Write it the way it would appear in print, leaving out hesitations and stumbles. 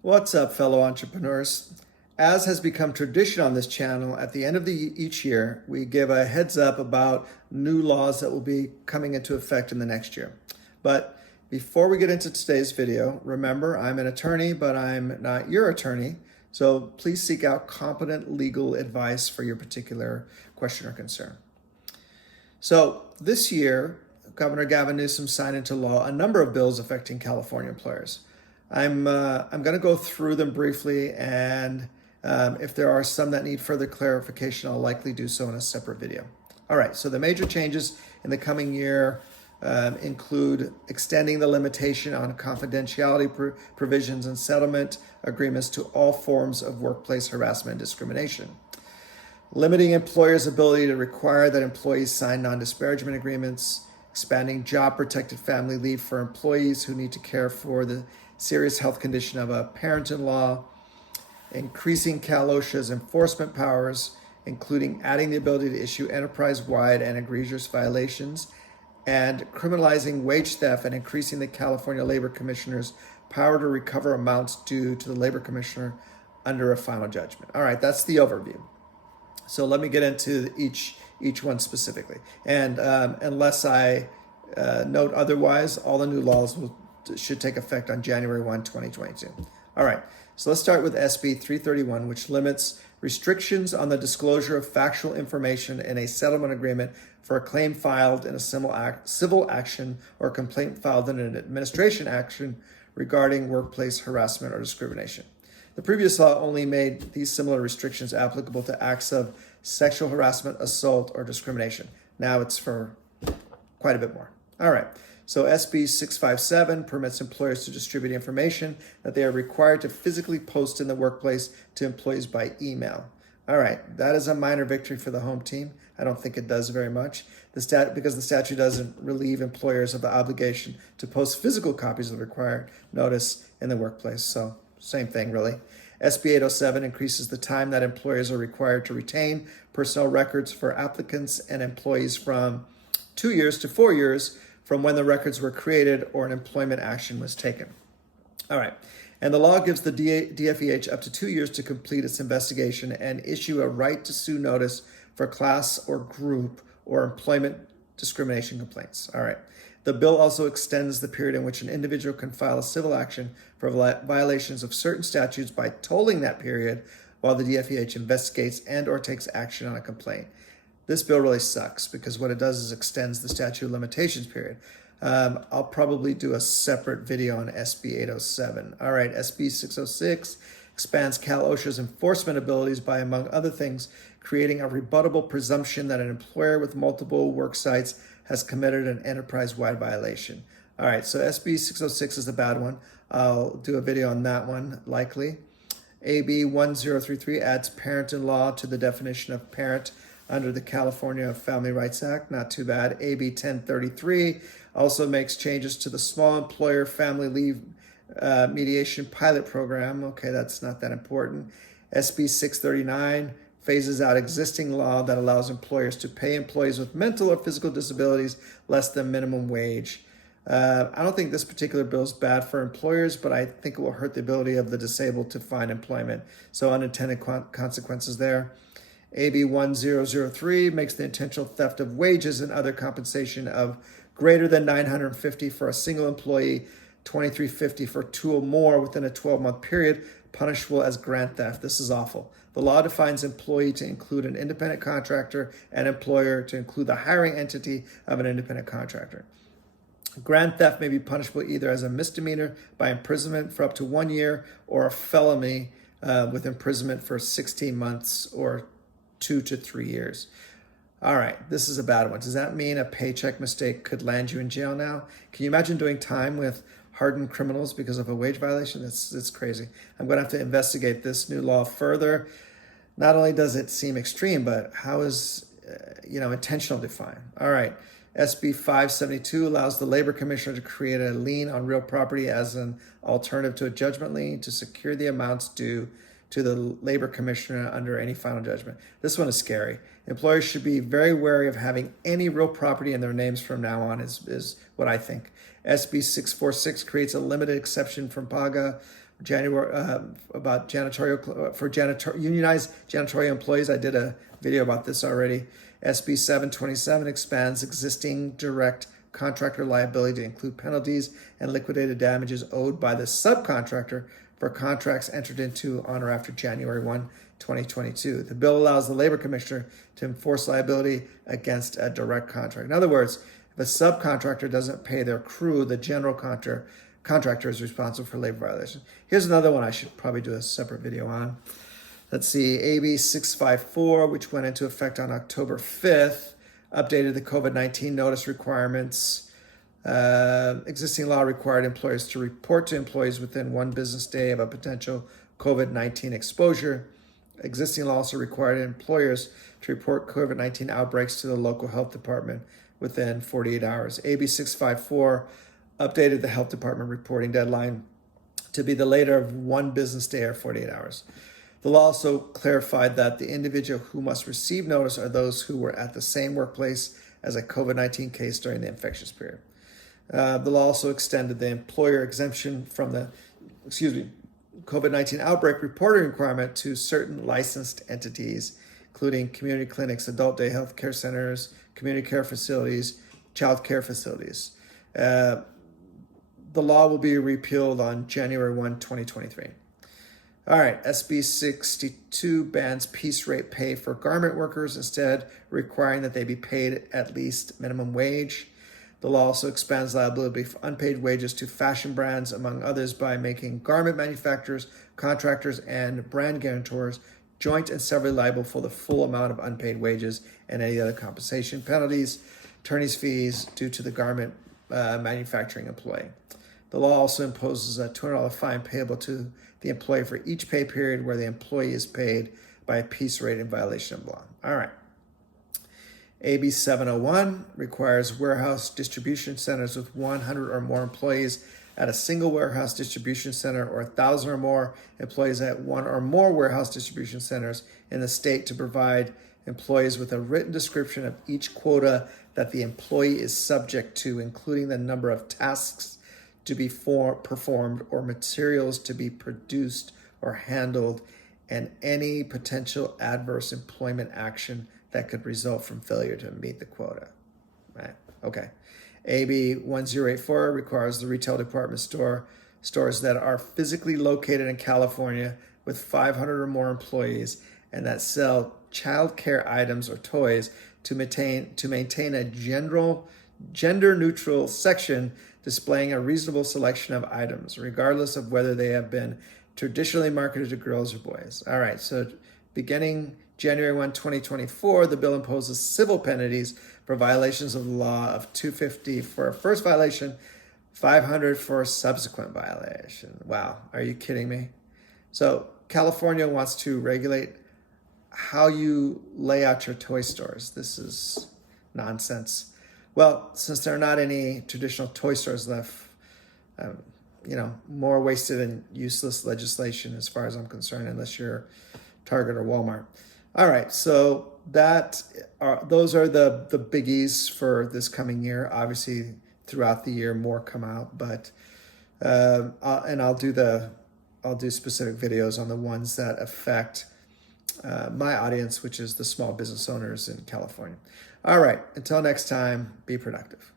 What's up, fellow entrepreneurs? As has become tradition on this channel, at the end of each year, we give a heads up about new laws that will be coming into effect in the next year. But before we get into today's video, remember, I'm an attorney, but I'm not your attorney. So please seek out competent legal advice for your particular question or concern. So this year, Governor Gavin Newsom signed into law a number of bills affecting California employers. I'm going to go through them briefly, and if there are some that need further clarification, I'll likely do so in a separate video. All right, so the major changes in the coming year include extending the limitation on confidentiality provisions and settlement agreements to all forms of workplace harassment and discrimination, limiting employers' ability to require that employees sign non-disparagement agreements, expanding job-protected family leave for employees who need to care for the serious health condition of a parent-in-law, increasing Cal OSHA's enforcement powers, including adding the ability to issue enterprise-wide and egregious violations, and criminalizing wage theft and increasing the California Labor Commissioner's power to recover amounts due to the Labor Commissioner under a final judgment. All right, that's the overview. So let me get into each one specifically. And unless I note otherwise, all the new laws should take effect on January 1, 2022. All right, so let's start with SB 331, which limits restrictions on the disclosure of factual information in a settlement agreement for a claim filed in a civil action or complaint filed in an administration action regarding workplace harassment or discrimination. The previous law only made these similar restrictions applicable to acts of sexual harassment, assault, or discrimination. Now it's for quite a bit more. All right. So SB 657 permits employers to distribute information that they are required to physically post in the workplace to employees by email. All right, that is a minor victory for the home team. I don't think it does very much. Because the statute doesn't relieve employers of the obligation to post physical copies of the required notice in the workplace. So same thing, really. SB 807 increases the time that employers are required to retain personnel records for applicants and employees from 2 years to 4 years from when the records were created or an employment action was taken. All right. And the law gives the DFEH up to 2 years to complete its investigation and issue a right to sue notice for class or group or employment discrimination complaints. All right. The bill also extends the period in which an individual can file a civil action for violations of certain statutes by tolling that period while the DFEH investigates and or takes action on a complaint. This bill really sucks because what it does is extends the statute of limitations period. I'll probably do a separate video on SB 807. All right, SB 606 expands Cal OSHA's enforcement abilities by, among other things, creating a rebuttable presumption that an employer with multiple work sites has committed an enterprise-wide violation. All right, so SB 606 is the bad one. I'll do a video on that one, likely. AB 1033 adds parent-in-law to the definition of parent under the California Family Rights Act. Not too bad. AB 1033 also makes changes to the small employer family leave mediation pilot program. Okay, that's not that important. SB 639 phases out existing law that allows employers to pay employees with mental or physical disabilities less than minimum wage. I don't think this particular bill is bad for employers, but I think it will hurt the ability of the disabled to find employment. So unintended consequences there. AB 1003 makes the intentional theft of wages and other compensation of greater than $950 for a single employee, $2,350 for two or more within a 12-month period, punishable as grant theft. This is awful. The law defines employee to include an independent contractor and employer to include the hiring entity of an independent contractor. Grant theft may be punishable either as a misdemeanor by imprisonment for up to 1 year or a felony with imprisonment for 16 months or 2 to 3 years. All right, this is a bad one. Does that mean a paycheck mistake could land you in jail now? Can you imagine doing time with hardened criminals because of a wage violation? It's crazy. I'm going to have to investigate this new law further. Not only does it seem extreme, but how is intentional defined? All right. SB 572 allows the Labor Commissioner to create a lien on real property as an alternative to a judgment lien to secure the amounts due to the Labor Commissioner under any final judgment. This one is scary. Employers should be very wary of having any real property in their names from now on is what I think. SB 646 creates a limited exception from PAGA January about janitorial for unionized janitorial employees. I did a video about this already. SB 727 expands existing direct contractor liability to include penalties and liquidated damages owed by the subcontractor for contracts entered into on or after January 1, 2022. The bill allows the labor commissioner to enforce liability against a direct contract. In other words, if a subcontractor doesn't pay their crew, the general contractor is responsible for labor violations. Here's another one I should probably do a separate video on. Let's see, AB 654, which went into effect on October 5th, updated the COVID-19 notice requirements. Existing law required employers to report to employees within 1 business day of a potential COVID-19 exposure. Existing law also required employers to report COVID-19 outbreaks to the local health department within 48 hours. AB 654 updated the health department reporting deadline to be the later of 1 business day or 48 hours. The law also clarified that the individual who must receive notice are those who were at the same workplace as a COVID-19 case during the infectious period. The law also extended the employer exemption from the, COVID-19 outbreak reporting requirement to certain licensed entities, including community clinics, adult day health care centers, community care facilities, child care facilities. The law will be repealed on January 1, 2023. All right, SB 62 bans piece rate pay for garment workers, instead requiring that they be paid at least minimum wage. The law also expands liability for unpaid wages to fashion brands, among others, by making garment manufacturers, contractors, and brand guarantors joint and severally liable for the full amount of unpaid wages and any other compensation, penalties, attorney's fees due to the garment manufacturing employee. The law also imposes a $200 fine payable to the employee for each pay period where the employee is paid by a piece rate in violation of law. All right. AB 701 requires warehouse distribution centers with 100 or more employees at a single warehouse distribution center or 1,000 or more employees at 1 or more warehouse distribution centers in the state to provide employees with a written description of each quota that the employee is subject to, including the number of tasks to be performed or materials to be produced or handled, and any potential adverse employment action that could result from failure to meet the quota. Right? Okay. AB 1084 requires the retail department stores that are physically located in California with 500 or more employees and that sell child care items or toys to maintain a gender-neutral section displaying a reasonable selection of items, regardless of whether they have been traditionally marketed to girls or boys. All right, so beginning January 1, 2024, the bill imposes civil penalties for violations of the law of $250 for a first violation, $500 for a subsequent violation. Wow, are you kidding me? So California wants to regulate how you lay out your toy stores. This is nonsense. Well, since there are not any traditional toy stores left, more wasted and useless legislation as far as I'm concerned, unless you're Target or Walmart. All right, so those are the biggies for this coming year. Obviously, throughout the year, more come out, but I'll do specific videos on the ones that affect my audience, which is the small business owners in California. All right, until next time, be productive.